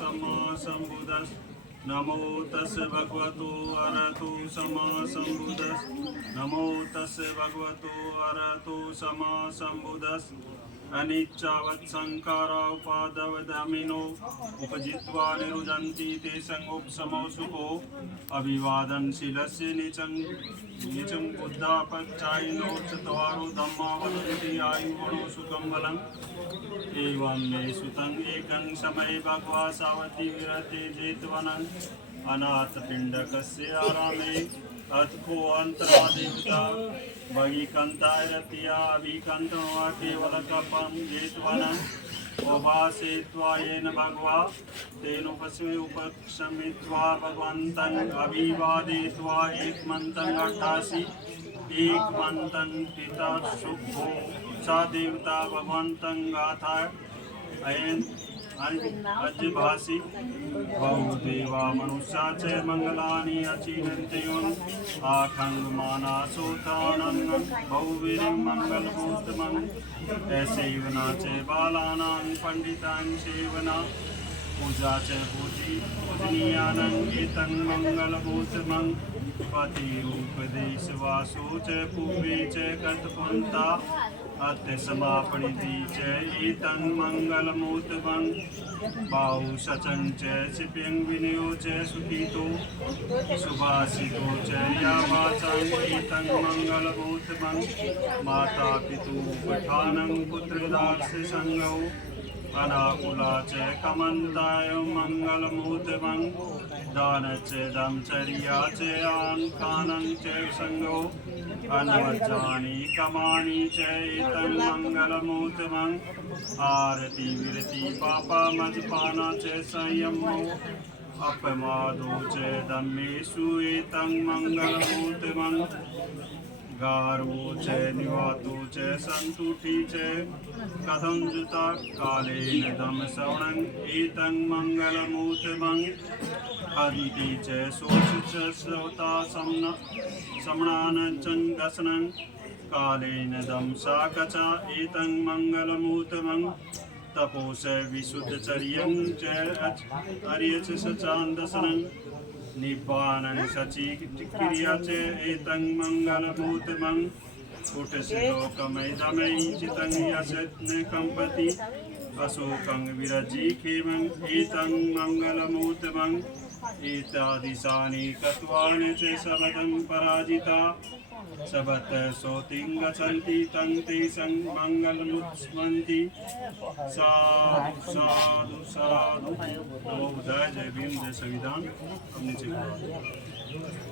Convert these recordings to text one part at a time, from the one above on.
सम्मा सम्बुद्धस्स नमो तस्य भगवतो अरहतो सम्मा सम्बुद्धस्स नमो तस्य भगवतो अरहतो सम्मा सम्बुद्धस्स अनिच्चावत् संकारा उपादवदमिनो उपजित्वा निरुदन्ति ते संगोपसमो सुखो अभिवादनशीलस्य नीचं बुद्धापच्चायिनो चत्वारो धम्मा वदन्ति आयुवनो सुखं बलम् एवं मे सुतं एकं समये भगवा सावती विरते जेतवनं अनाथपिण्डकस्य आरामे अथको अंतरा देवता बहिकंताय रतिया अभिकंतवा केवलकपं जेतवनं उभासे त्वायेन भगवा तेनुपस्मे उपक्षमित्वा भगवन्तं अभिवादयित्वा एकमन्तं अट्ठासि एकमन्तं पिता शुभो सा देवता भगवन्तं गाथा अयन अज्भासि बहुदेवा मनुष्या च मंगलानि अचिनन्त्योन् आखंडमाना सोतानं बहुवीर्यं मंगलभूतमं सेवना च बालानां पंडितां सेवना पूजा च पूजनीयानां एतं मंगलभूतमं पतिरूपदेशवासो च पूर्वे च कथपुन्ता अत्य समापणिति च एतं मंगलमूर्तमं बाहु सचं च शिप्यं विनयो च सुखितो सुभाषितो च या वाचं एतं मंगलमूर्तमं माता पितुपठानं पुत्रदास्य संगौ अनाकुला च कमन्ताय मंगलमूर्तमं दान च दमचर्या च आनखानं च संगो अनवजानि कमानि च एतं मंगलमूर्तमं आरति विरति पापा मजपाना च संयमो अपमादो च दम्मेषु एतं मंगलमूर्तमं गारो च निवातो च सन्तुष्टि च कथं जुता कालेन दमश्रवणं एतं मंगलमूर्तमं अदिति च शोच च श्रौता समणानचं दशनं कालेन दंशाकचा एतं मंगलमूर्तमं तपोस विशुद्धचर्यं च अर्यच सचान्दसनं निब्बानं सचिक्रिया च एतं मंगलमूर्तमं कुटशिलोकमैदमै चितं यसत् न कम्पति अशोकं विरजीखेमं एतं मंगलमूर्तमं एतादृशानि तत्त्वानि च शबदं पराजिता शबत सोतिं गच्छन्ति तं तेषं मंगलमुत्स्मन्ति साधु साधु साधु नमो बुद्धाय जय भीम जय संविधान अपने से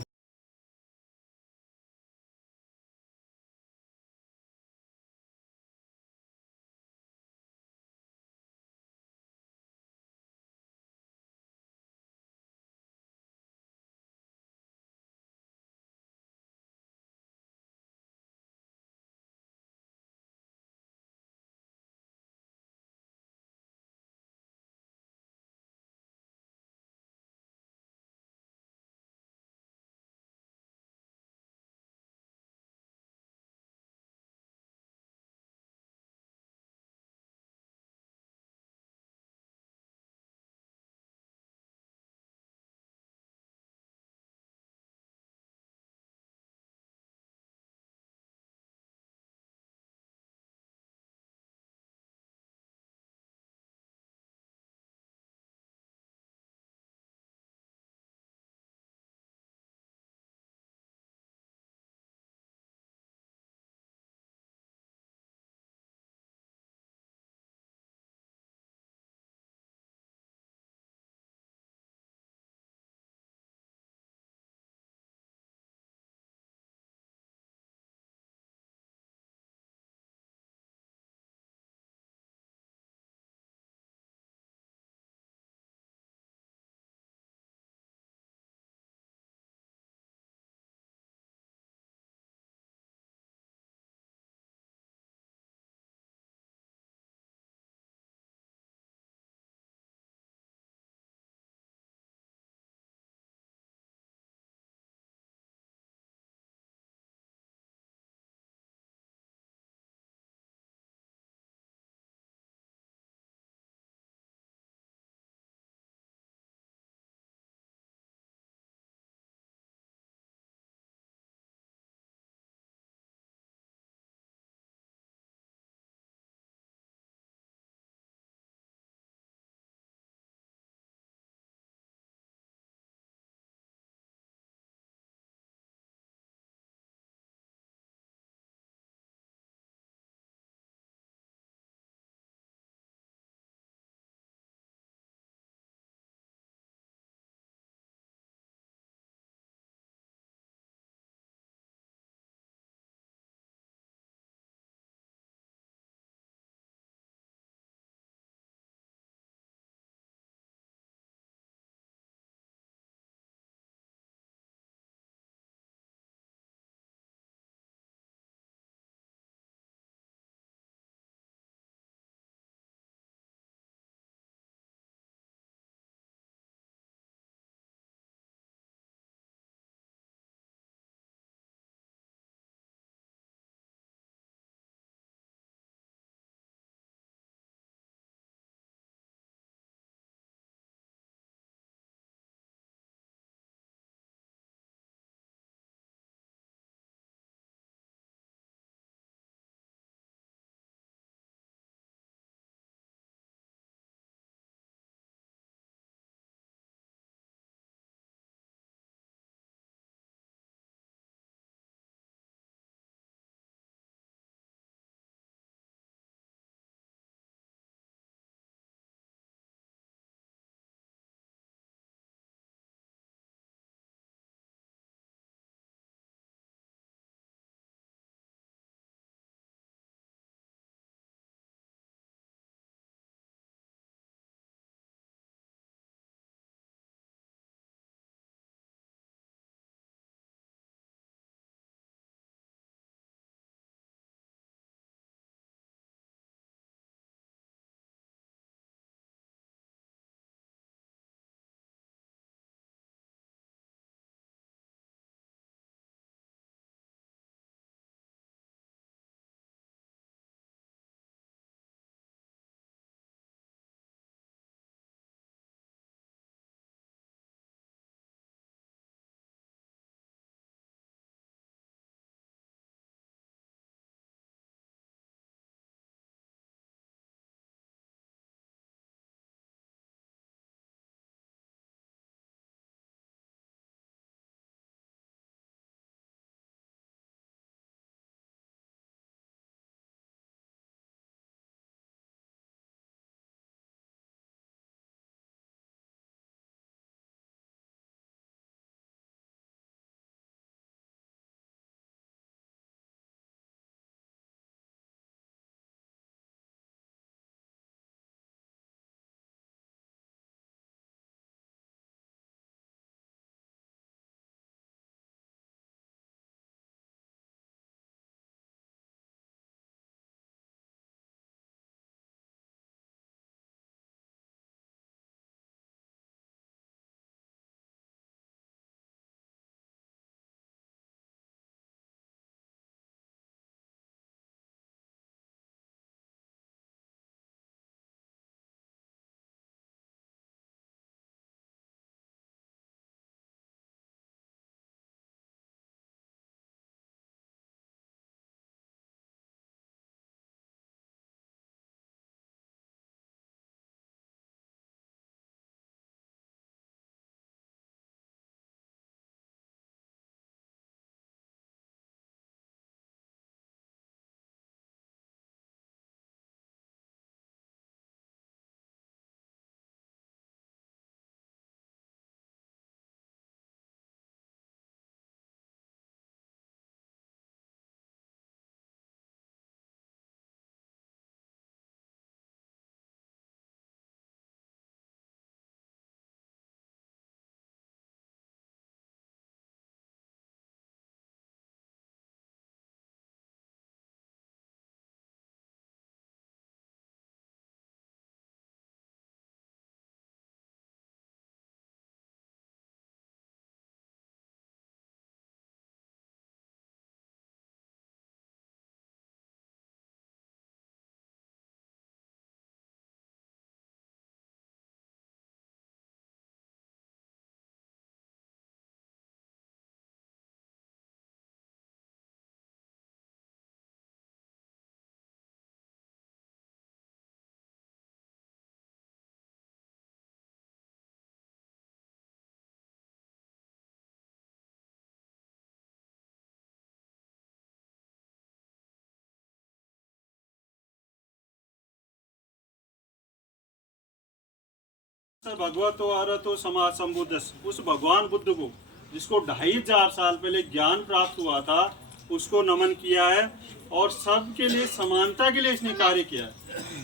भगवतो अरहतो सम्मा संबुद्धस, उस भगवान बुद्ध को जिसको 2500 साल पहले ज्ञान प्राप्त हुआ था उसको नमन किया है। और सबके लिए समानता के लिए इसने कार्य किया है।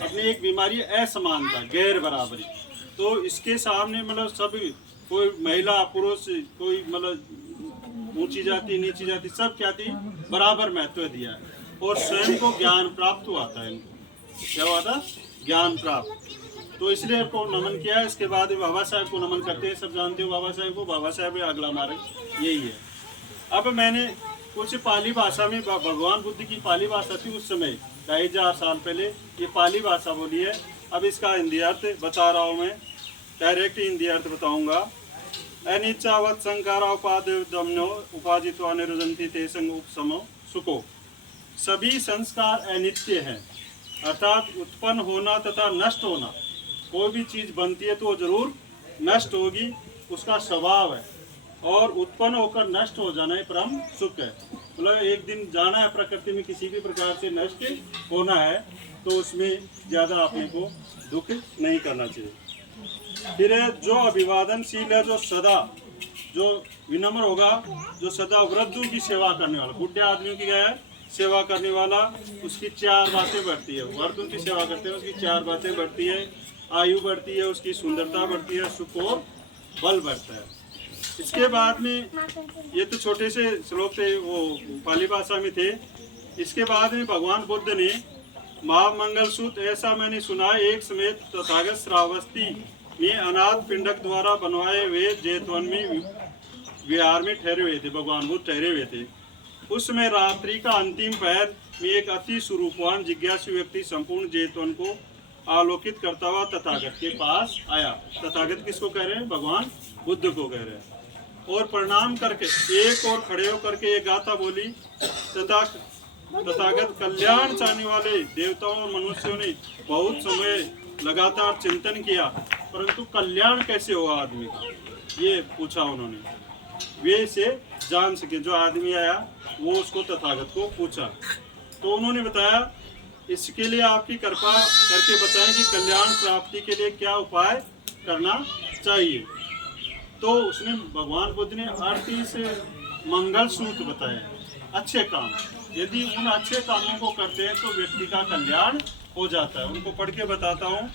अपनी एक बीमारी असमानता, गैर बराबरी, तो इसके सामने मतलब सब, कोई महिला पुरुष, कोई मतलब ऊंची जाति नीची जाति, सब क्या थी, बराबर महत्व दिया है। और स्वयं को ज्ञान प्राप्त हुआ था, इनको क्या हुआ था, ज्ञान प्राप्त, तो इसलिए आपको नमन किया है। इसके बाद बाबा साहेब को नमन करते हैं, सब जानते हो बाबा साहेब को, बाबा साहेब अगला मार्ग यही है। अब मैंने कुछ पाली भाषा में, भगवान बुद्ध की पाली भाषा थी उस समय 2500 साल पहले, ये पाली भाषा बोली है। अब इसका हिंदी अर्थ बता रहा हूँ मैं, डायरेक्ट हिंदी अर्थ बताऊंगा। अनिच्चावत संकारा उपादिनो उपाजित्वा निरुदंती ते संग उपसमो सुखो। सभी संस्कार अनित्य हैं, अर्थात उत्पन्न होना तथा नष्ट होना। कोई भी चीज बनती है तो वो जरूर नष्ट होगी, उसका स्वभाव है। और उत्पन्न होकर नष्ट हो जाना है परम सुख है। मतलब एक दिन जाना है, प्रकृति में किसी भी प्रकार से नष्ट होना है, तो उसमें ज्यादा अपने को दुख नहीं करना चाहिए। फिर जो अभिवादनशील है, जो सदा, जो विनम्र होगा, जो सदा वृद्धों की सेवा करने वाला, बुढ़े आदमियों की है सेवा करने वाला, उसकी 4 बातें बढ़ती है। वृद्धों की सेवा करते हैं, उसकी 4 बातें बढ़ती है, आयु बढ़ती है, उसकी सुंदरता बढ़ती है, सुख और बल बढ़ता है। इसके बाद में, ये तो छोटे से श्लोक थे, वो पाली भाषा में थे। इसके बाद में भगवान बुद्ध ने महामंगल सूत्र, ऐसा मैंने सुना है, एक समेत तथागत श्रावस्ती में अनाथ पिंडक द्वारा बनवाए हुए जेतवन में विहार में ठहरे हुए थे, भगवान बुद्ध ठहरे हुए थे। उस समय रात्रि का अंतिम पहर में एक अति स्वरूपवान जिज्ञासु व्यक्ति संपूर्ण जेतवन को आलोकित करता हुआ तथागत के पास आया। तथागत किसको कह रहे हैं, भगवान बुद्ध को कह रहे हैं। और प्रणाम करके एक और खड़े होकर के ये गाथा बोली, तथागत कल्याण चाहने वाले देवताओं और मनुष्यों ने बहुत समय लगातार चिंतन किया, परंतु कल्याण कैसे होगा आदमी का, ये पूछा उन्होंने। वे इसे जान सके, जो आदमी आया वो उसको तथागत को पूछा, तो उन्होंने बताया, इसके लिए आपकी कृपा करके बताएं कि कल्याण प्राप्ति के लिए क्या उपाय करना चाहिए। तो उसने, भगवान बुद्ध ने 38 मंगल सूत्र बताए, अच्छे काम। यदि उन अच्छे कामों को करते हैं तो व्यक्ति का कल्याण हो जाता है। उनको पढ़ के बताता हूँ।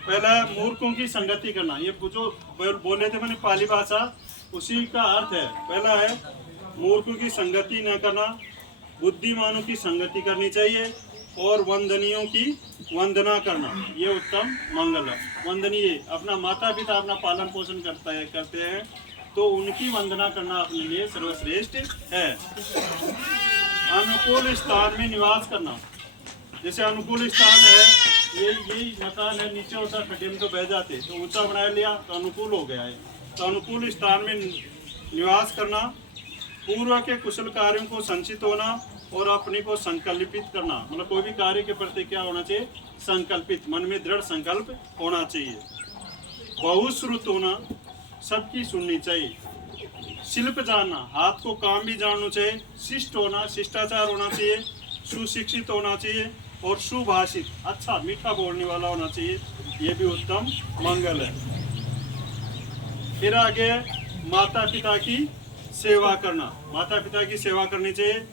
पहला है मूर्खों की संगति करना, ये जो बोले थे मैंने पाली भाषा, उसी का अर्थ है। पहला है मूर्खों की संगति न करना, बुद्धिमानों की संगति करनी चाहिए, और वंदनीयों की वंदना करना, ये उत्तम मंगल है। वंदनीय, अपना माता पिता अपना पालन पोषण करते हैं, तो उनकी वंदना करना अपने लिए सर्वश्रेष्ठ है। अनुकूल स्थान में निवास करना, जैसे अनुकूल स्थान है, यही मकान है, नीचे होता खड्डे में तो बह जाते, तो ऊंचा बना लिया तो अनुकूल हो गया है। तो अनुकूल स्थान में निवास करना, पूर्व के कुशल कार्यों को संचित होना, और अपने को संकल्पित करना, मतलब कोई भी कार्य के प्रति क्या होना चाहिए, संकल्पित, मन में दृढ़ संकल्प होना चाहिए। बहुश्रुत होना, सबकी सुननी चाहिए। शिल्प जानना, हाथ को काम भी जानना चाहिए। शिष्ट होना, शिष्टाचार होना चाहिए। सुशिक्षित होना चाहिए, और सुभाषित, अच्छा मीठा बोलने वाला होना चाहिए, ये भी उत्तम मंगल है। फिर आगे माता पिता की सेवा करना, माता पिता की सेवा करनी चाहिए।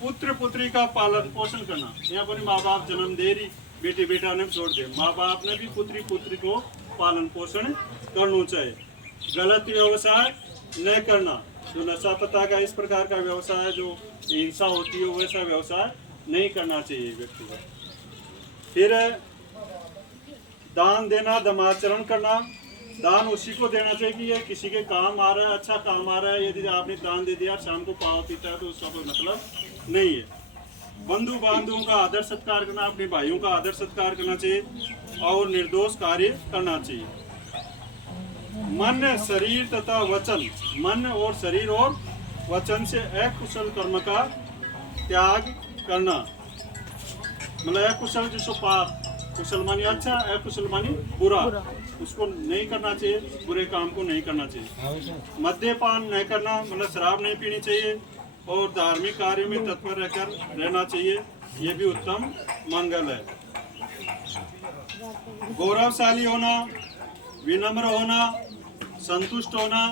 पुत्र पुत्री का पालन पोषण करना, यहाँ पर माँ बाप जन्म दे रही, बेटे बेटा ने छोड़ दे, माँ बाप ने भी पुत्री पुत्री को पालन पोषण करना चाहिए। गलत व्यवसाय न करना, जो नशा पता का इस प्रकार का व्यवसाय, जो हिंसा होती है, वैसा व्यवसाय नहीं करना चाहिए व्यक्ति को। फिर दान देना, धर्माचरण करना, दान उसी को देना चाहिए कि ये किसी के काम आ रहा है, अच्छा काम आ रहा है। यदि आपने दान दे दिया, शाम को पाव पीता है, तो उसका कोई मतलब नहीं है। बंधु बांधवों का आदर सत्कार करना, अपने भाइयों का आदर सत्कार करना चाहिए, और निर्दोष कार्य करना चाहिए। मन, शरीर तथा वचन, मन और शरीर और वचन से अकुशल कर्म का त्याग करना, मतलब अकुशल जिसको पाप, कुशल मानी अच्छा, अकुशल मानी बुरा, उसको नहीं करना चाहिए, बुरे काम को नहीं करना चाहिए। मद्यपान नहीं करना, मतलब शराब नहीं पीनी चाहिए, और धार्मिक कार्यों में तत्पर रहकर रहना चाहिए, ये भी उत्तम मंगल है। गौरवशाली होना, विनम्र होना, संतुष्ट होना,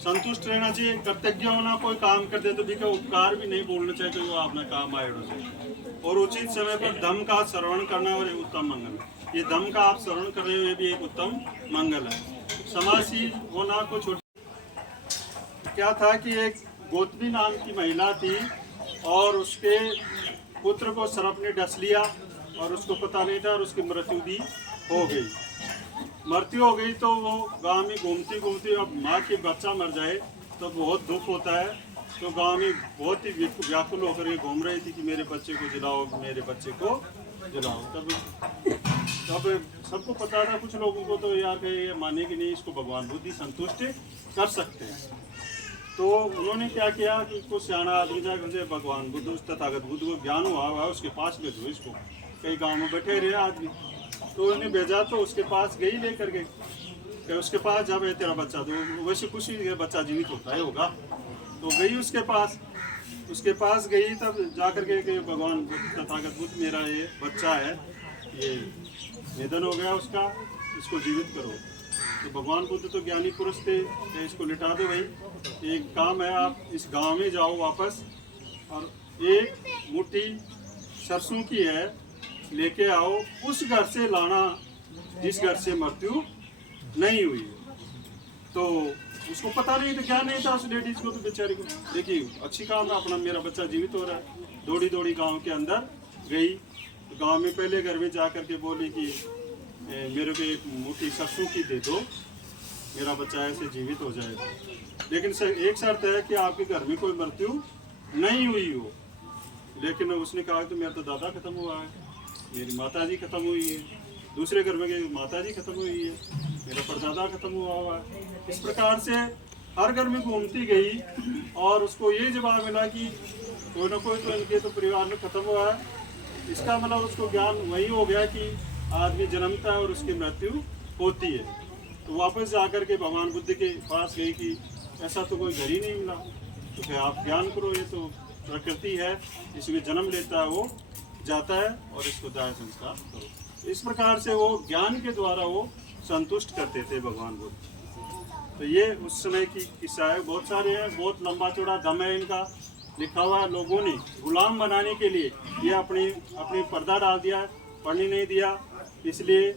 संतुष्ट रहना चाहिए, कृतज्ञ होना। कोई काम कर दे तो भी का उपकार भी नहीं बोलना चाहिए कि वो आपने काम आयोडो से। और उचित समय पर धम्म का श्रवण करना और एक उत्तम मंगल है। ये धम्म का आप श्रवण कर रहे हो, ये भी एक उत्तम मंगल है। समाजशील होना को छोड़, क्या था कि एक गोतनी नाम की महिला थी और उसके पुत्र को सर्प ने डस लिया और उसको पता नहीं था और उसकी मृत्यु भी हो गई। मृत्यु हो गई तो वो गांव में घूमती घूमती, अब माँ के बच्चा मर जाए तो बहुत दुख होता है। तो गांव में बहुत ही व्याकुल होकर ये घूम रही थी कि मेरे बच्चे को जिलाओ, मेरे बच्चे को जिलाओ। तब सबको पता था, कुछ लोगों को तो यार ये माने कि नहीं, इसको भगवान बुद्धि संतुष्ट कर सकते हैं। तो उन्होंने क्या किया कि कुछ सियाना आदमी जाकर भगवान बुद्ध, उस तथागत बुद्ध को ज्ञान हुआ उसके पास भेजो इसको। कई गांव में बैठे रहे आदमी, तो उन्हें भेजा तो उसके पास गई लेकर के, उसके पास जब है तेरा बच्चा, तो वैसे कुछ ही बच्चा जीवित होता है होगा। तो गई उसके पास गई, तब जाकर के भगवान तथागत बुद्ध, मेरा ये बच्चा है, ये निधन हो गया उसका, इसको जीवित करो। तो भगवान बुद्ध तो ज्ञानी पुरुष थे, तो इसको लिटा दो भाई, एक काम है, आप इस गांव में जाओ वापस और एक मुट्ठी सरसों की है लेके आओ, उस घर से लाना जिस घर से मृत्यु नहीं हुई। तो उसको पता नहीं था, क्या नहीं था उस लेडीज को, तो बेचारी को। देखिए अच्छी काम है, अपना मेरा बच्चा जीवित हो रहा है। दौड़ी दौड़ी गांव के अंदर गई, तो गांव में पहले घर में जा करके बोली कि मेरे को एक मुट्ठी सरसों की दे दो, मेरा बच्चा ऐसे जीवित हो जाएगा। लेकिन सर एक शर्त है कि आपके घर में कोई मृत्यु नहीं हुई हो। लेकिन उसने कहा कि मेरा तो दादा खत्म हुआ है, मेरी माता जी खत्म हुई है, दूसरे घर में गई माता जी खत्म हुई है, मेरा परदादा खत्म हुआ है। इस प्रकार से हर घर में घूमती गई और उसको ये जवाब मिला कि कोई ना कोई तो इनके तो परिवार में खत्म हुआ है। इसका मतलब उसको ज्ञान वही हो गया कि आदमी जन्मता है और उसकी मृत्यु होती है। तो वापस जाकर के भगवान बुद्ध के पास गई कि ऐसा तो कोई घर ही नहीं मिला, तो फिर आप ज्ञान करो, ये तो प्रकृति है, इसमें जन्म लेता है वो जाता है और इसको दाह संस्कार करो। इस प्रकार से वो ज्ञान के द्वारा वो संतुष्ट करते थे भगवान बुद्ध। तो ये उस समय की किस्सा है, बहुत सारे हैं, बहुत लंबा चौड़ा दम है इनका। लिखा हुआ है, लोगों ने गुलाम बनाने के लिए ये अपनी पर्दा डाल दिया, पढ़ने नहीं दिया, इसलिए।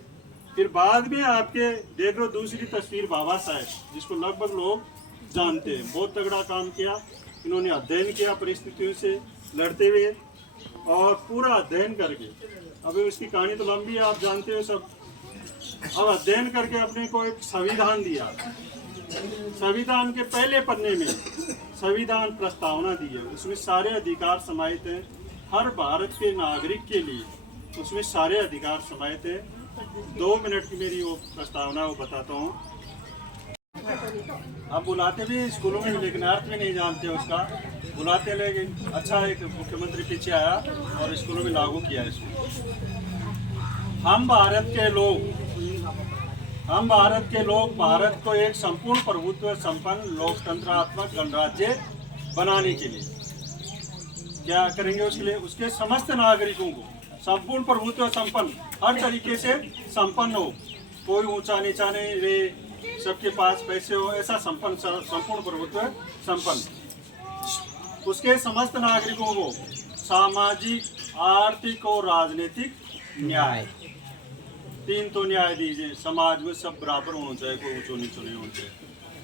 फिर बाद में आपके देख लो दूसरी तस्वीर, बाबा साहेब, जिसको लगभग लोग जानते हैं, बहुत तगड़ा काम किया इन्होंने। अध्ययन किया परिस्थितियों से लड़ते हुए और पूरा अध्ययन करके, अभी उसकी कहानी तो लंबी है, आप जानते हो सब। अब अध्ययन करके अपने को एक संविधान दिया। संविधान के पहले पन्ने में संविधान प्रस्तावना दी है, उसमें सारे अधिकार समाहित हैं हर भारत के नागरिक के लिए, उसमें सारे अधिकार समाहित हैं। 2 मिनट की मेरी वो प्रस्तावना वो बताता हूँ। आप बुलाते भी स्कूलों में, लेकिन अर्थ भी नहीं जानते उसका, बुलाते लेकिन अच्छा। एक मुख्यमंत्री पीछे आया और स्कूलों में लागू किया इसको। हम भारत के लोग भारत को एक संपूर्ण प्रभुत्व संपन्न लोकतंत्रात्मक गणराज्य बनाने के लिए क्या करेंगे, उसके लिए उसके समस्त नागरिकों को संपूर्ण प्रभुत्व संपन्न, हर तरीके से संपन्न हो, कोई ऊंचा नीचा नहीं रहे, सबके पास पैसे हो, ऐसा संपूर्ण प्रभुत्व संपन्न। उसके समस्त नागरिकों को सामाजिक, आर्थिक और राजनीतिक न्याय, 3 तो न्याय दीजिए। समाज में सब बराबर होना चाहिए, कोई ऊंचो नीचो नहीं होना चाहिए।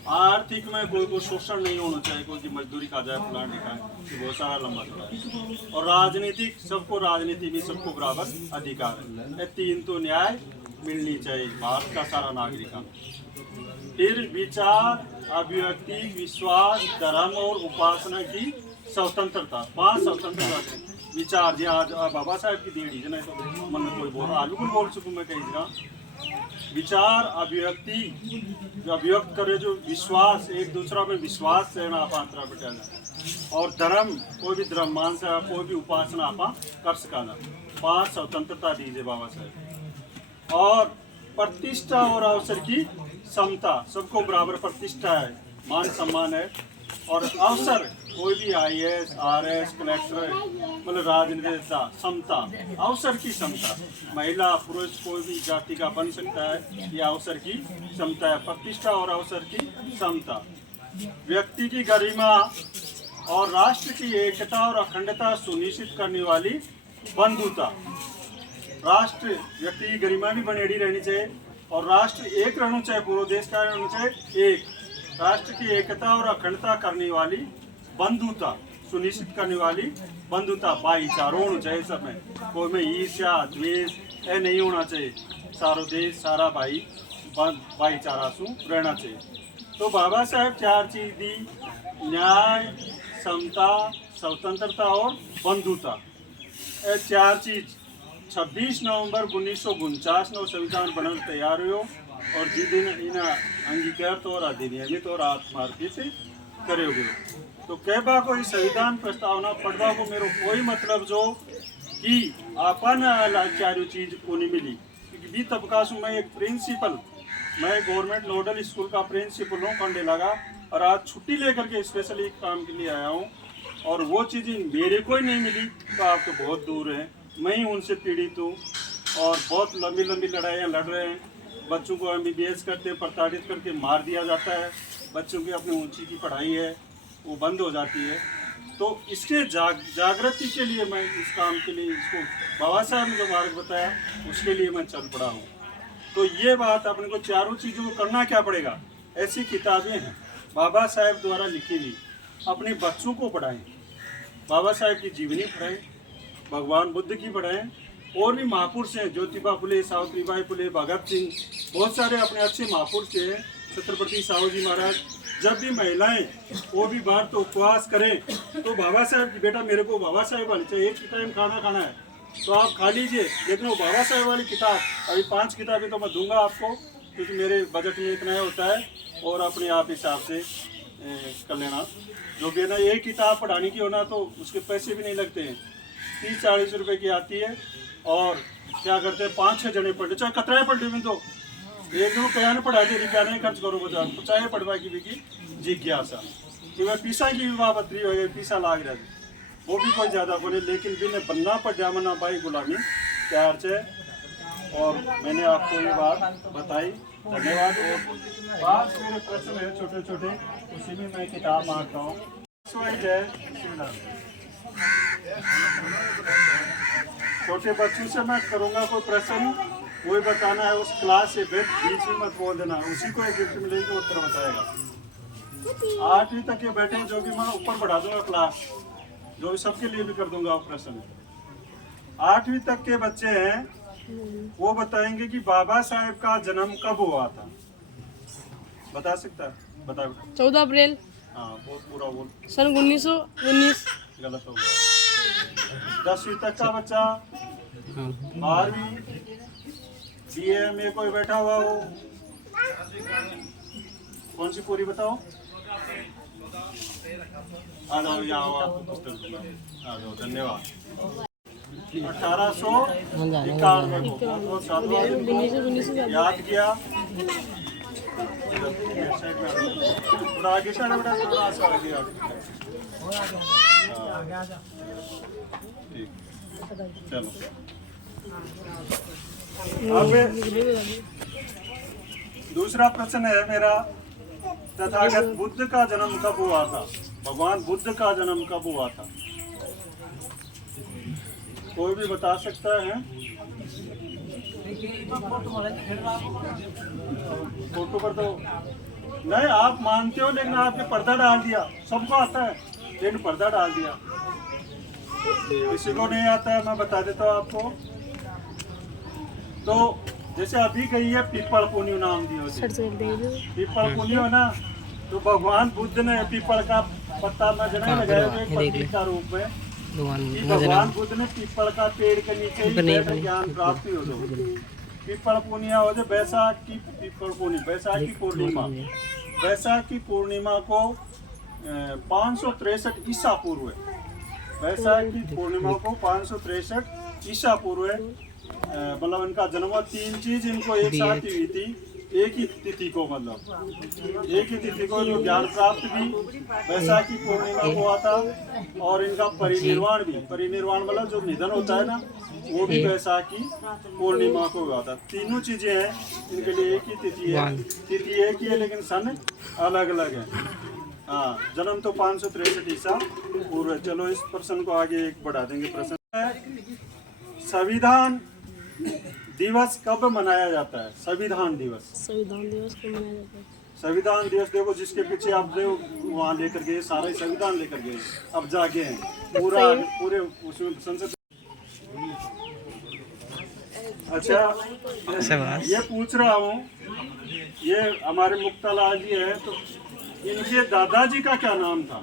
आर्थिक में कोई को शोषण नहीं होना चाहिए, कोई की मजदूरी खा जाए, फलान दिखाए, बहुत सारा लंबा चौड़ा है। और राजनीतिक, सबको राजनीति में सबको बराबर अधिकार है। 3 तो न्याय मिलनी चाहिए भारत का सारा नागरिक। फिर विचार, अभिव्यक्ति, विश्वास, धर्म और उपासना की स्वतंत्रता, 5 स्वतंत्रता। विचार जी आज बाबा साहेब की देड़ी है ना, तो मन में कोई बोल आलू को बोल सकूँ मैं कहीं जगह। विचार, अभिव्यक्ति, जो अभिव्यक्त करे, जो विश्वास, एक दूसरा में विश्वास रहना पात्रा बेटा, और धर्म, कोई भी धर्म मान से कोई भी उपासना आप कर सकाना। 5 स्वतंत्रता दीजिए बाबा साहेब। और प्रतिष्ठा और अवसर की समता, सबको बराबर प्रतिष्ठा है, मान सम्मान है, और अवसर कोई भी IAS, RS, कलेक्टर मतलब राजनेता, समता, अवसर की समता, महिला पुरुष कोई भी जाति का बन सकता है, यह अवसर की समता है। प्रतिष्ठा और अवसर की समता, व्यक्ति की गरिमा और राष्ट्र की एकता और अखंडता सुनिश्चित करने वाली बंधुता। राष्ट्र व्यक्ति की गरिमा भी बनेड़ी रहनी चाहिए और राष्ट्र एक रहना चाहिए, पूरे देश का रहना चाहिए एक। राष्ट्र की एकता और अखंडता करने वाली बंधुता सुनिश्चित करने वाली बंधुता, भाईचारा होना चाहिए सब में, कोई में ईर्ष्या द्वेष ये नहीं होना चाहिए। सारो देश सारा भाईचारा सु रहना चाहिए। तो बाबा साहेब 4 चीज दी, न्याय, समता, स्वतंत्रता और बंधुता। ये 4 चीज 26 नवंबर 1949 में संविधान बनल तैयार हुए और जिस दिन इन्हें अंगीकृत और अधिनियमित और आत्मार्पित करे हुए। तो कहबा को इस संविधान प्रस्तावना पढ़वा को मेरे कोई मतलब जो कि अपन चारों चीज को नहीं मिली, क्योंकि भी तबका से मैं एक प्रिंसिपल, मैं गवर्नमेंट नोडल स्कूल का प्रिंसिपल हूँ खंडे लगा, और आज छुट्टी लेकर के स्पेशली एक काम के लिए आया हूँ और वो चीज़ें मेरे को ही नहीं मिली तो आप तो बहुत दूर हैं। मैं ही उनसे पीड़ित हूँ और बहुत लंबी लंबी लड़ाइयाँ लड़ रहे हैं। बच्चों को MBBS करते प्रताड़ित करके मार दिया जाता है, बच्चों की अपनी ऊंची की पढ़ाई है वो बंद हो जाती है। तो इसके जागृति के लिए मैं इस काम के लिए, इसको बाबा साहब ने जो मार्ग बताया उसके लिए मैं चल पड़ा हूँ। तो ये बात अपने को चारों चीज़ों को करना क्या पड़ेगा। ऐसी किताबें हैं बाबा साहब द्वारा लिखी हुई, अपने बच्चों को पढ़ाएं, बाबा साहब की जीवनी पढ़ाएं, भगवान बुद्ध की पढ़ाएं, और भी महापुरुष हैं, ज्योतिबा फुले, सावित्रीबाई फुले, भगत सिंह, बहुत सारे अपने अच्छे महापुरुष हैं, छत्रपति साहू जी महाराज। जब भी महिलाएं वो भी बाहर तो उपवास करें तो बाबा साहब की, बेटा मेरे को बाबा साहब वाली चाहिए, एक टाइम खाना खाना है तो आप खा लीजिए, लेकिन वो बाबा साहब वाली किताब, अभी 5 किताबें तो मैं दूंगा आपको क्योंकि मेरे बजट में इतना होता है, और अपने आप हिसाब से कर लेना। जो भी है ना, एक किताब पढ़ाने की होना तो उसके पैसे भी नहीं लगते हैं, 30-40 रुपए की आती है। और क्या करते हैं 5-6 जने पढ़े, चाहे कतराए पढ़ में तो एक दो क्या पढ़ा दे, क्या नहीं खर्च करो बचा, चाहे पढ़वा की भी की जिज्ञासा कि वह पीसा की विवाह बतरी हो गई, पीसा लाग रहा है वो भी कोई ज़्यादा बोले, लेकिन बिना बनना पर जामना भाई गुलामी प्यार से। और मैंने आपको ये बात बताई, धन्यवाद। और 5 मेरे प्रश्न है छोटे छोटे, उसी में मैं किताब मांगता हूँ। छोटे बच्चों से मैं करूँगा कोई प्रश्न, वही बताना है, उस क्लास से बीच में मत बोल देना, उसी को एक गिफ्ट मिलेगी, उत्तर बताएगा। 8वीं तक के बैठे जो कि मैं ऊपर बढ़ा दूंगा क्लास, जो भी सबके लिए भी कर दूंगा प्रश्न। 8वीं तक के बच्चे हैं वो बताएंगे कि बाबा साहेब का जन्म कब हुआ था, बता सकता है? बता बेटा। 14 अप्रैल। हाँ बहुत पूरा बोल। सन 1919। गलत हो गया। 10वीं तक का बच्चा, 12वीं, BA कोई बैठा हुआ हो, कौन सी पूरी बताओ? आ जाओ, यहाँ आपको पुस्तक दूंगा, आ जाओ, धन्यवाद। 1891 याद किया, थोड़ा आगे से बेटा, थोड़ा सा आगे ठीक, चलो। अब दूसरा प्रश्न है मेरा, तथागत बुद्ध का जन्म कब हुआ था? भगवान बुद्ध का जन्म कब हुआ था? कोई भी बता सकता है? फोटो पर तो नहीं आप मानते हो, लेकिन आपने पर्दा डाल दिया, सबको आता है लेकिन पर्दा डाल दिया, किसी को नहीं आता है। मैं बता देता हूँ आपको। तो जैसे अभी गई है पीपल पुनियो नाम दियो, पीपल पुनियो ना, तो भगवान बुद्ध ने पीपल का पत्ता में जने लगाया जो एक प्रतीक का रूप में, कि भगवान बुद्ध ने पीपल का पेड़ के नीचे ही बैठ ज्ञान प्राप्ति हो जाए। पीपल पूर्णिमा हो जाए, बैसाखी पीपल पूर्णिमा, बैसाखी पूर्णिमा, बैसाखी पूर्णिमा को 563 ईसा पूर्व है, बैसाखी पूर्णिमा को 563 ईसा पूर्व है, मतलब इनका जन्म। 3 चीज इनको एक साथ हुई थी, एक ही तिथि को, मतलब एक ही तिथि को जो ज्ञान प्राप्त भी वैशाखी पूर्णिमा को हुआ था, और इनका परिनिर्वाण भी, परिनिर्वाण मतलब जो निधन होता है ना, वो भी वैशाखी पूर्णिमा को हुआ था। तीनों चीजें हैं, इनके लिए एक ही तिथि है, तिथि एक ही है लेकिन सन अलग अलग है। हाँ, जन्म तो 563 ईसा पूर्व है। चलो इस प्रश्न को आगे एक बढ़ा देंगे। प्रश्न है, संविधान दिवस कब मनाया जाता है? संविधान दिवस, संविधान दिवस को मनाया जाता है। संविधान दिवस देखो, जिसके पीछे आप वहाँ लेकर गए, सारा ही संविधान लेकर गए, अब जागे हैं पूरा पूरे उसमें संसद। अच्छा, ये पूछ रहा हूँ, ये हमारे मुक्तालाल जी है, तो इनके दादाजी का क्या नाम था?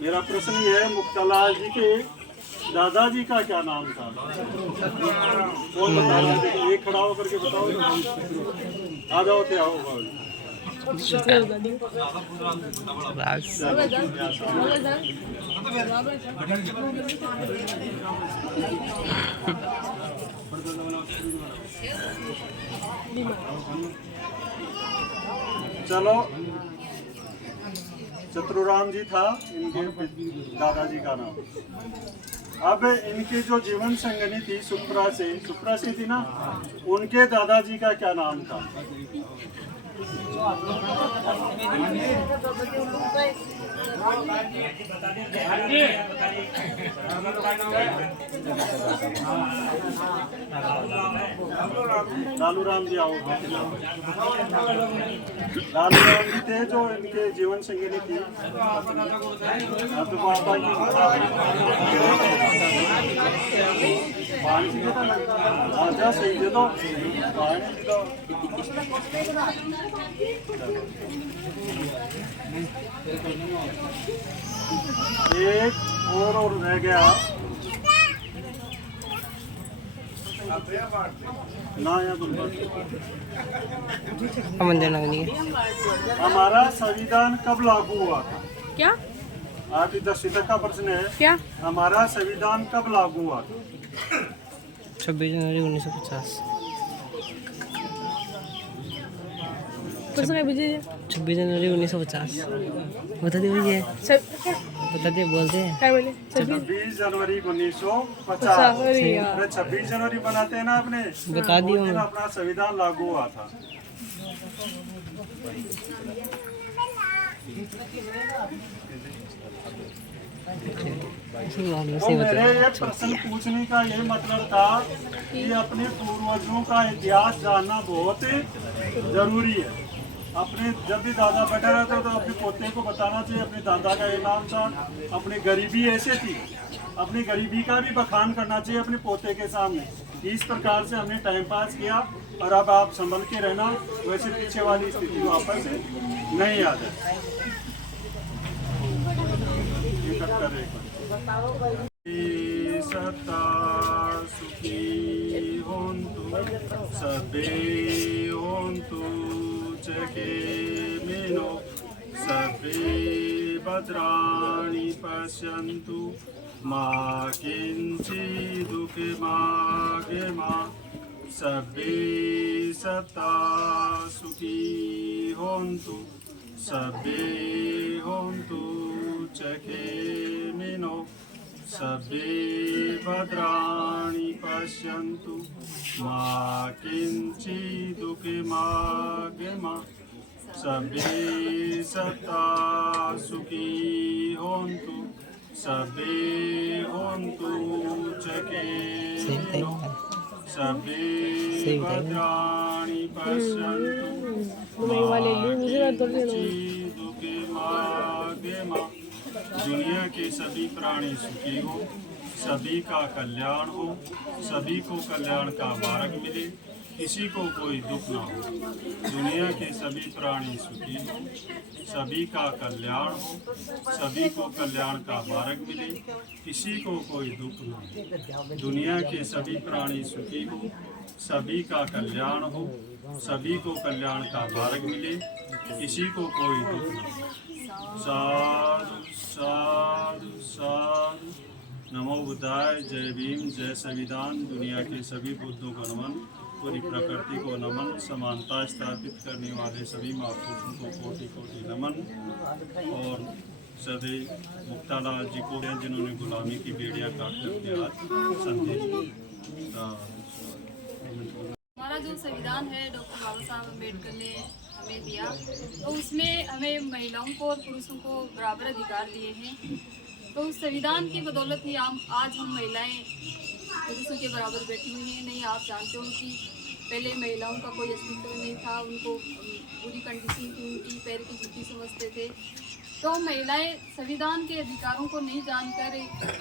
मेरा प्रश्न ये है, मुक्तालाल जी के दादाजी का क्या नाम था? कौन बता रहा है? एक खड़ा होकर के बताओ। आ जाओ, क्या होगा? चलो, चतुराम जी था इनके दादाजी का नाम। अब इनकी जो जीवन संगनी थी सुप्रा से थी ना, उनके दादाजी का क्या नाम था? लालू राम जी आओ। लालू राम जी थे जो इनके जीवन संगिनी थी। तो पापा की आजा सही दे दो, पानी दे दो। एक और रह गया ना, हमारा संविधान कब लागू हुआ था? क्या? 8-10 तक का प्रश्न है। क्या? हमारा संविधान कब लागू हुआ था? 26 जनवरी 1950। प्रश्न है विजय। 26 जनवरी 1950। बता दे भैया, बता दे, बोलते हैं। क्या बोले? 26 जनवरी 1950। अरे यार, 26 जनवरी बनाते हैं ना अपने, बता दियो। उस दिन अपना संविधान लागू हुआ था। तो मेरे ये प्रश्न पूछने का यही मतलब था कि अपने पूर्वजों का इतिहास जानना बहुत जरूरी है। अपने जब भी दादा बैठा रहता तो अपने पोते को बताना चाहिए अपने दादा का ये नाम था, अपनी गरीबी ऐसे थी, अपनी गरीबी का भी बखान करना चाहिए अपने पोते के सामने। इस प्रकार से हमने टाइम पास किया, और अब आप संभल के रहना, वैसे पीछे वाली स्थिति वापस नहीं आ जाए। सत्ता सुखी होन्तु सबे होन्तु जगे मेनो सबे भद्राणि पश्यन्तु मा किञ्चिदुःखमागमा सबे सत्ता सुखी होन्तु सबे होन्तु जगे मेनो सबे भद्राणि पश्यन्तु मा किञ्चिदुःखमागमा सबे सत्ता सुखी होन्तु सबे होन्तु जगे सबे भद्राणि पश्यन्तु मा किञ्चिदुःखमागमा। दुनिया के सभी प्राणी सुखी हो, सभी का कल्याण हो, सभी को कल्याण का मार्ग मिले, किसी को कोई दुख ना हो। दुनिया के सभी प्राणी सुखी हो, सभी का कल्याण हो, सभी को कल्याण का मार्ग मिले, किसी को कोई दुख ना हो। दुनिया के सभी प्राणी सुखी हो, सभी का कल्याण हो, सभी को कल्याण का मार्ग मिले, किसी को कोई दुख ना हो। साधु साधु साधु। नमो बुद्धाय। जय भीम, जय संविधान। दुनिया के सभी बुद्धों को नमन, पूरी प्रकृति को नमन, समानता स्थापित करने वाले सभी महापुरुषों को कोटि कोटि नमन। और सदैव मुक्तालाल जी को हैं जिन्होंने गुलामी की बेड़ियां काट करके आज संदेश। हमारा जो संविधान है डॉक्टर बाबा साहब अम्बेडकर ने हमें दिया, तो उसमें हमें महिलाओं को और पुरुषों को बराबर अधिकार दिए हैं। तो उस संविधान की बदौलत ही आज हम महिलाएं पुरुषों के बराबर बैठी हुई हैं। नहीं, आप जानते हो कि पहले महिलाओं का कोई अस्तित्व नहीं था, उनको बुरी कंडीशन थी, उनकी पैर की जूती समझते थे। तो महिलाएं संविधान के अधिकारों को नहीं जानकर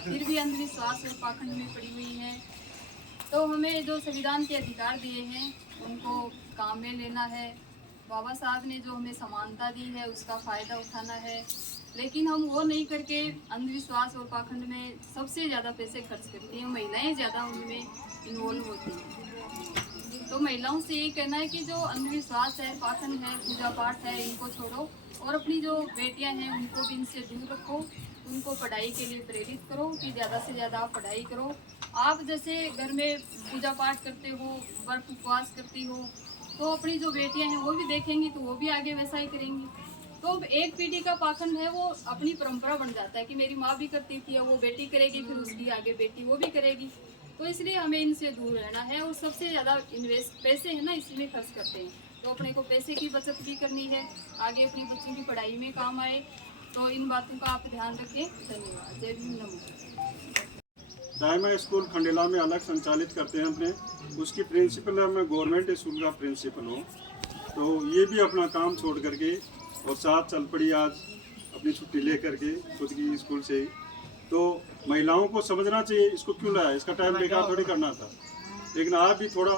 फिर भी अंधविश्वास और पाखंड में पड़ी हुई हैं। तो हमें जो संविधान के अधिकार दिए हैं उनको काम में लेना है। बाबा साहब ने जो हमें समानता दी है उसका फ़ायदा उठाना है, लेकिन हम वो नहीं करके अंधविश्वास और पाखंड में सबसे ज़्यादा पैसे खर्च करती हैं। महिलाएं ज़्यादा उनमें इन्वॉल्व होती हैं। तो महिलाओं से ये कहना है कि जो अंधविश्वास है, पाखंड है, पूजा पाठ है, इनको छोड़ो और अपनी जो बेटियां हैं उनको भी इनसे दूर रखो। उनको पढ़ाई के लिए प्रेरित करो कि ज़्यादा से ज़्यादा आप पढ़ाई करो। आप जैसे घर में पूजा पाठ करते हो, व्रत उपवास करती हो, तो अपनी जो बेटियां हैं वो भी देखेंगी तो वो भी आगे वैसा ही करेंगी। तो एक पीढ़ी का पाखंड है वो अपनी परंपरा बन जाता है कि मेरी माँ भी करती थी, वो बेटी करेगी, फिर उसकी आगे बेटी वो भी करेगी। तो इसलिए हमें इनसे दूर रहना है और सबसे ज़्यादा इन्वेस्ट पैसे है ना इसमें खर्च करते हैं। तो अपने को पैसे की बचत भी करनी है, आगे अपनी बच्चों की पढ़ाई में काम आए। तो इन बातों का आप ध्यान रखें। धन्यवाद। जय भीम, नमो। दायमा स्कूल खंडेला में अलग संचालित करते हैं अपने, उसकी प्रिंसिपल है, मैं गवर्नमेंट स्कूल का प्रिंसिपल हूँ। तो ये भी अपना काम छोड़ करके और साथ चल पड़ी आज अपनी छुट्टी ले करके खुद की स्कूल से ही। तो महिलाओं को समझना चाहिए इसको क्यों लाया, इसका टाइम बेकार थोड़ी करना था। लेकिन आप भी थोड़ा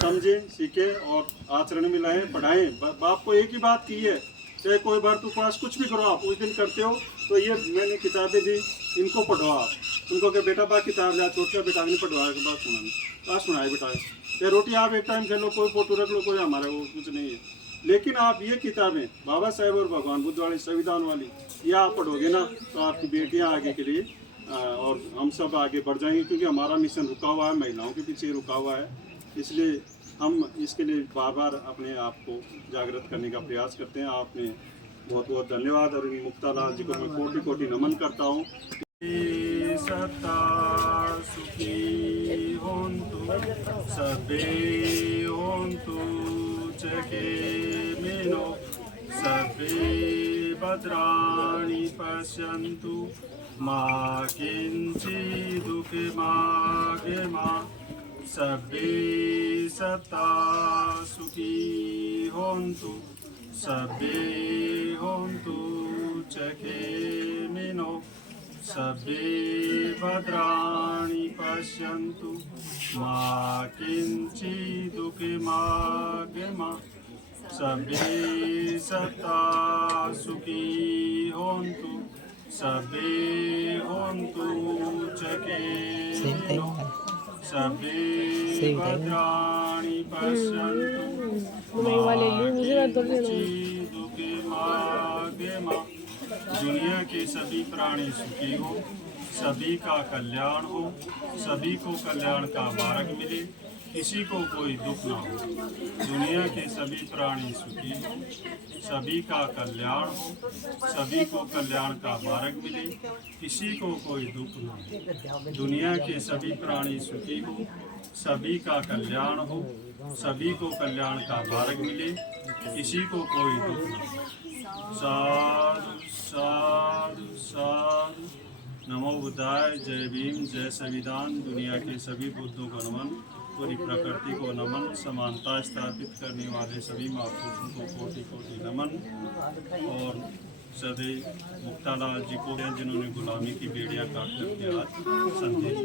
समझें, सीखें और आचरण में लाएँ, पढ़ाएँ। बाप को एक ही बात की है, चाहे कोई व्रत उपवास कुछ भी करो, आप उस दिन करते हो तो ये मैंने किताबें दी, इनको पढ़ो आप। उनको क्या बेटा बा किताब लिया, छोटा बेटा नहीं पढ़वाया के बाद सुनाना सुनाए बेटा, चाहे रोटी आप एक टाइम खेलो, कोई फोटो रख लो, कोई हमारा वो कुछ नहीं है। लेकिन आप ये किताबें बाबा साहेब और भगवान बुद्ध वाली संविधान वाली ये आप पढ़ोगे ना तो आपकी बेटियां आगे के लिए और हम सब आगे बढ़ जाएंगे, क्योंकि हमारा मिशन रुका हुआ है, महिलाओं के पीछे रुका हुआ है। इसलिए हम इसके लिए बार बार अपने आप को जागृत करने का प्रयास करते हैं। आपने बहुत बहुत धन्यवाद और मुक्तालाल जी को मैं कोटि कोटि नमन करता हूँ। सत्ता सुखी होन्तु सबे होन्तु जगेमिनो सबे भद्राणि पश्यन्तु मा किञ्चिदुःखमागमा सबे सत्ता सुखी होन्तु सबे होन्तु जगेमिनो सबे भद्राणि पश्यन्तु मा किञ्चिदुःखमागमा सबे सत्ता सुखी होन्तु सबे होन्तु जगेमिनो सबे भद्राणि पश्यन्तु मा किञ्चिदुःखमागमा। दुनिया के सभी प्राणी सुखी हो, सभी का कल्याण हो, सभी को कल्याण का मार्ग मिले, किसी को कोई दुख ना हो। दुनिया के सभी प्राणी सुखी हो, सभी का कल्याण हो, सभी को कल्याण का मार्ग मिले, किसी को कोई दुख ना हो। दुनिया के सभी प्राणी सुखी हो, सभी का कल्याण हो, सभी को कल्याण का मार्ग मिले, किसी को कोई दुख ना हो। साधु साधु साधु। नमो बुद्धाय। जय भीम, जय संविधान। दुनिया के सभी बुद्धों को नमन, पूरी प्रकृति को नमन, समानता स्थापित करने वाले सभी महापुरुषों को कोटि कोटि नमन। और सदैव मुक्तालाल जी को हैं जिन्होंने गुलामी की बेड़ियां काट करके आज संदेश